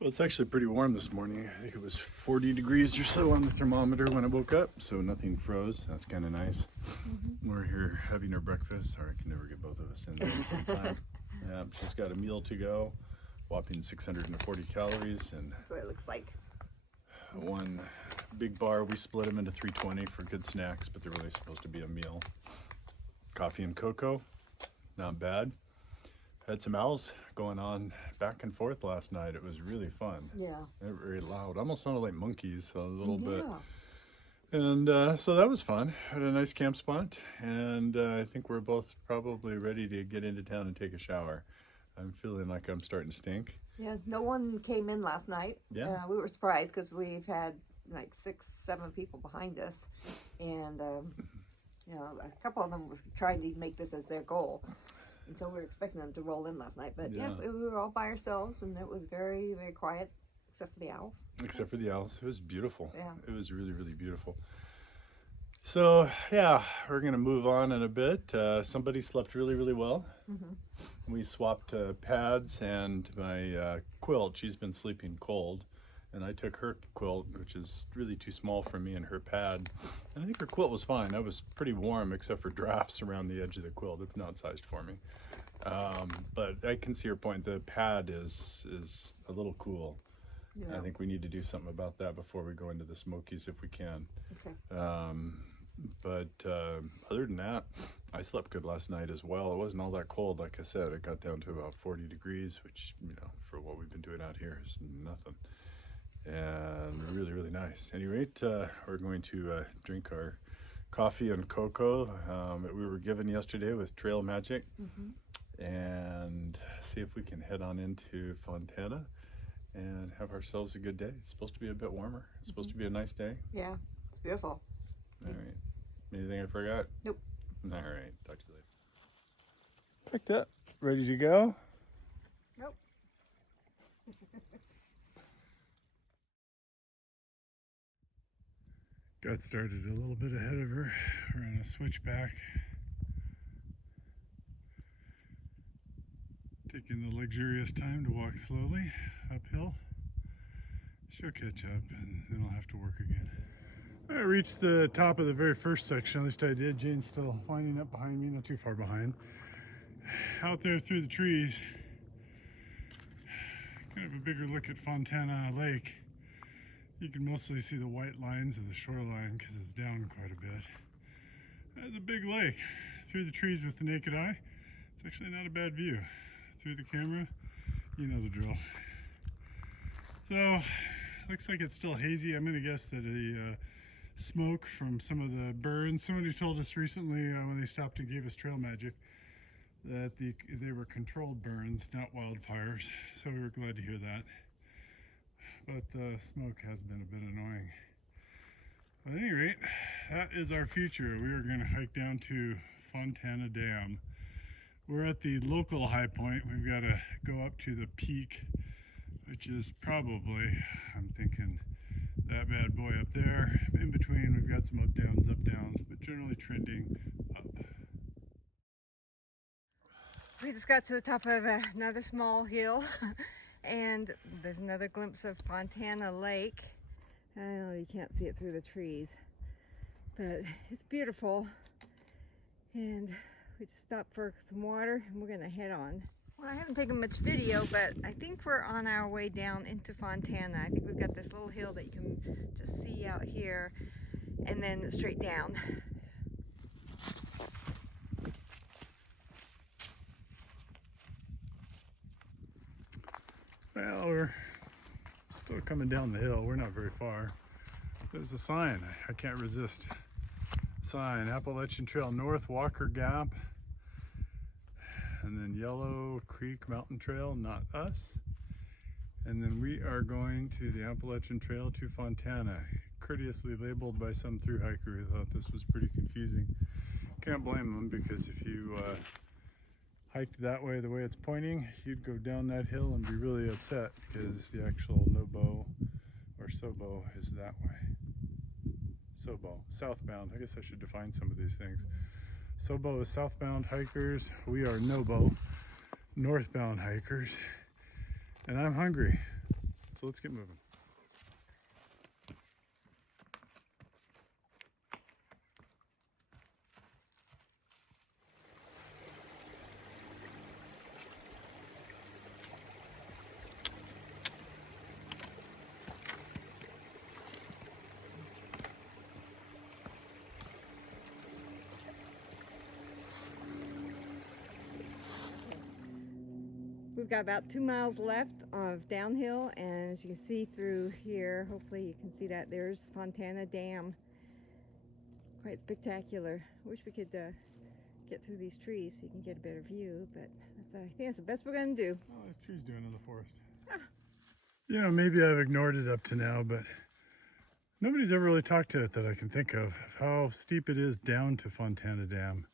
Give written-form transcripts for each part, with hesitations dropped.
Well, it's actually pretty warm this morning. I think it was 40 degrees or so on the thermometer when I woke up, so nothing froze. That's kind of nice. We're here having our breakfast. Sorry, I can never get both of us in there at the same time. Yeah, she's got a meal to go, whopping 640 calories, and That's what it looks like. one big bar. We split them into 320 for good snacks, but they're really supposed to be a meal. Coffee and cocoa, not bad. Had some owls going on back and forth last night. It was really fun. Yeah. They were very loud, almost sounded like monkeys a little bit. Yeah. And so that was fun. Had a nice camp spot, and I think we're both probably ready to get into town and take a shower. I'm feeling like I'm starting to stink. Yeah, no one came in last night. Yeah. We were surprised because we've had like 6-7 people behind us. And, you know, a couple of them was trying to make this as their goal. And so we were expecting them to roll in last night. But yeah, we were all by ourselves, and it was very, very quiet, except for the owls. Except for the owls. It was beautiful. Yeah. It was really, really beautiful. So, yeah, we're going to move on in a bit. Somebody slept really, really well. We swapped pads and my quilt. She's been sleeping cold. And I took her quilt, which is really too small for me, and her pad. And I think her quilt was fine. I was pretty warm except for drafts around the edge of the quilt. It's not sized for me. But I can see her point. The pad is a little cool. Yeah. I think we need to do something about that before we go into the Smokies if we can. Okay. But other than that, I slept good last night as well. It wasn't all that cold, like I said. It got down to about 40 degrees, which, you know, for what we've been doing out here is nothing. And really, really nice. At any rate, we're going to drink our coffee and cocoa that we were given yesterday with Trail Magic, and see if we can head on into Fontana and have ourselves a good day. It's supposed to be a bit warmer. It's supposed to be a nice day. Yeah, it's beautiful. All right. Anything I forgot? Nope. All right. Talk to you later. Picked up. Ready to go? Nope. Got started a little bit ahead of her. We're on a switchback. Taking the luxurious time to walk slowly uphill. She'll catch up and then I'll have to work again. I reached the top of the very first section, at least I did. Jane's still winding up behind me, not too far behind. Out there through the trees, kind of a bigger look at Fontana Lake. You can mostly see the white lines of the shoreline because it's down quite a bit. That's a big lake. Through the trees with the naked eye, it's actually not a bad view. Through the camera, you know the drill. So, looks like it's still hazy. I'm gonna guess that a smoke from some of the burns. Somebody told us recently when they stopped and gave us Trail Magic that they were controlled burns, not wildfires. So we were glad to hear that. But the smoke has been a bit annoying. But at any rate, that is our future. We are going to hike down to Fontana Dam. We're at the local high point. We've got to go up to the peak, which is probably, I'm thinking, that bad boy up there. In between, we've got some up downs, but generally trending up. We just got to the top of another small hill, and there's another glimpse of Fontana Lake. I know you can't see it through the trees, but it's beautiful. And we just stopped for some water, and we're gonna head on. Well, I haven't taken much video, but I think we're on our way down into Fontana. I think we've got this little hill that you can just see out here, and then straight down. Well, we're still coming down the hill. We're not very far. There's a sign. I can't resist. Sign, Appalachian Trail North, Walker Gap. And then Yellow Creek Mountain Trail, not us. And then we are going to the Appalachian Trail to Fontana. Courteously labeled by some thru hiker who thought this was pretty confusing. Can't blame them, because if you hiked that way, the way it's pointing, you'd go down that hill and be really upset, because the actual NOBO or SOBO is that way. SOBO, southbound. I guess I should define some of these things. SOBO is southbound hikers. We are NOBO, northbound hikers. And I'm hungry. So let's get moving. We've got about 2 miles left of downhill, and as you can see through here, hopefully you can see that there's Fontana Dam. Quite spectacular. I wish we could get through these trees so you can get a better view, but I think that's the best we're going to do. Oh, there's trees doing in the forest. You know, maybe I've ignored it up to now, but nobody's ever really talked to it that I can think of how steep it is down to Fontana Dam.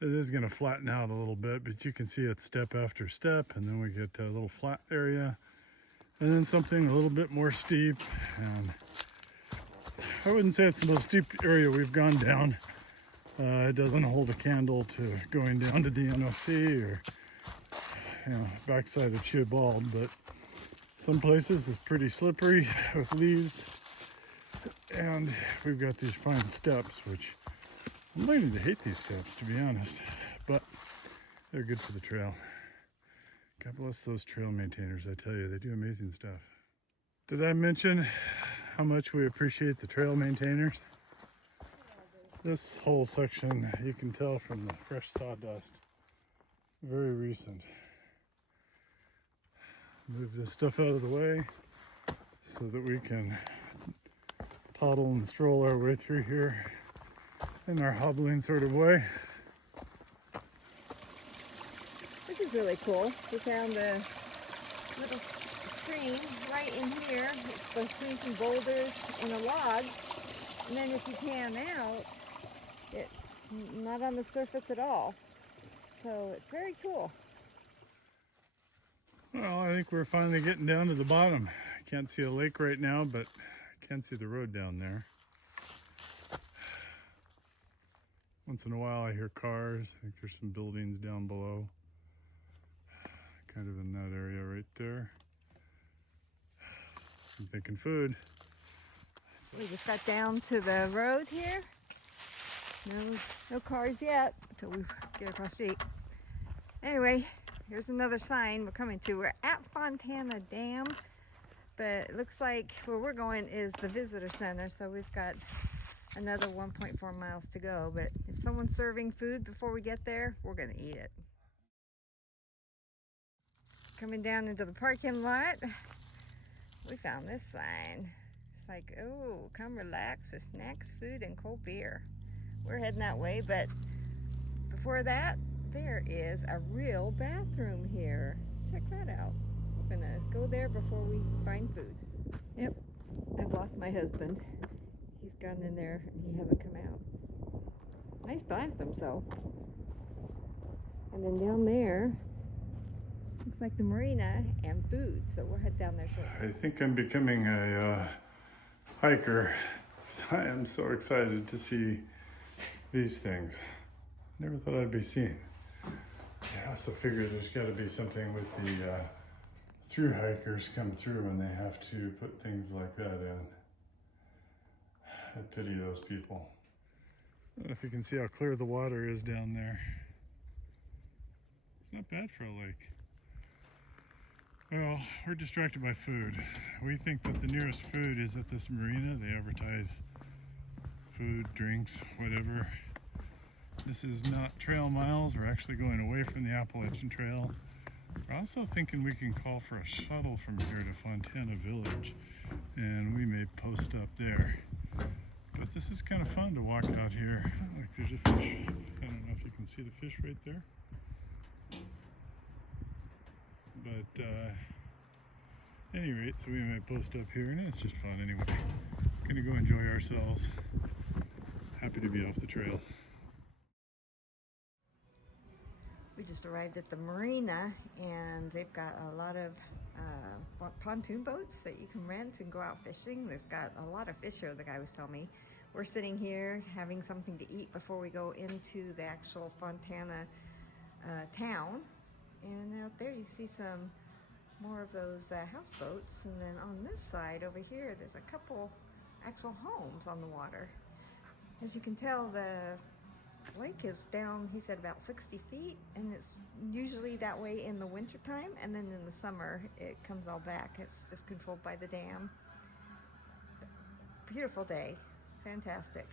It is going to flatten out a little bit, but you can see it step after step, and then we get a little flat area, and then something a little bit more steep. And I wouldn't say it's the most steep area we've gone down. It doesn't hold a candle to going down to the NOC or, you know, backside of Chibald, but some places it's pretty slippery with leaves, and we've got these fine steps, which I'm learning to hate these steps, to be honest, but they're good for the trail. God bless those trail maintainers, I tell you, they do amazing stuff. Did I mention how much we appreciate the trail maintainers? This whole section, you can tell from the fresh sawdust, very recent. Move this stuff out of the way so that we can toddle and stroll our way through here in our hobbling sort of way. This is really cool. We found a little stream right in here. It's between some boulders and a log. And then if you pan out, it's not on the surface at all. So it's very cool. Well, I think we're finally getting down to the bottom. I can't see a lake right now, but I can see the road down there. Once in a while I hear cars. I think there's some buildings down below. Kind of in that area right there. I'm thinking food. We just got down to the road here. No cars yet until we get across the street. Anyway, here's another sign we're coming to. We're at Fontana Dam, but it looks like where we're going is the visitor center, so we've got another 1.4 miles to go. But if someone's serving food before we get there, we're gonna eat it. Coming down into the parking lot, we found this sign. It's like, oh, come relax with snacks, food, and cold beer. We're heading that way, but before that, there is a real bathroom here. Check that out. We're gonna go there before we find food. Yep, I've lost my husband. He's gone in there and he hasn't come out. Nice bathroom, so. And then down there, looks like the marina and food, so we'll head down there shortly. I think I'm becoming a hiker. I am so excited to see these things. Never thought I'd be seeing. I also figure there's got to be something with the through hikers come through when they have to put things like that in. I pity those people. I don't know if you can see how clear the water is down there. It's not bad for a lake. Well, we're distracted by food. We think that the nearest food is at this marina. They advertise food, drinks, whatever. This is not trail miles. We're actually going away from the Appalachian Trail. We're also thinking we can call for a shuttle from here to Fontana Village, and we may post up there. But this is kind of fun to walk out here. Like there's a fish. I don't know if you can see the fish right there. But at any rate, so we might post up here, and it's just fun anyway. Gonna go enjoy ourselves. Happy to be off the trail. We just arrived at the marina, and they've got a lot of pontoon boats that you can rent and go out fishing. There's got a lot of fish here, the guy was telling me. We're sitting here having something to eat before we go into the actual Fontana town. And out there you see some more of those houseboats. And then on this side over here, there's a couple actual homes on the water. As you can tell, the lake is down, he said, about 60 feet, and it's usually that way in the winter time, and then in the summer it comes all back. It's just controlled by the dam. Beautiful day. Fantastic.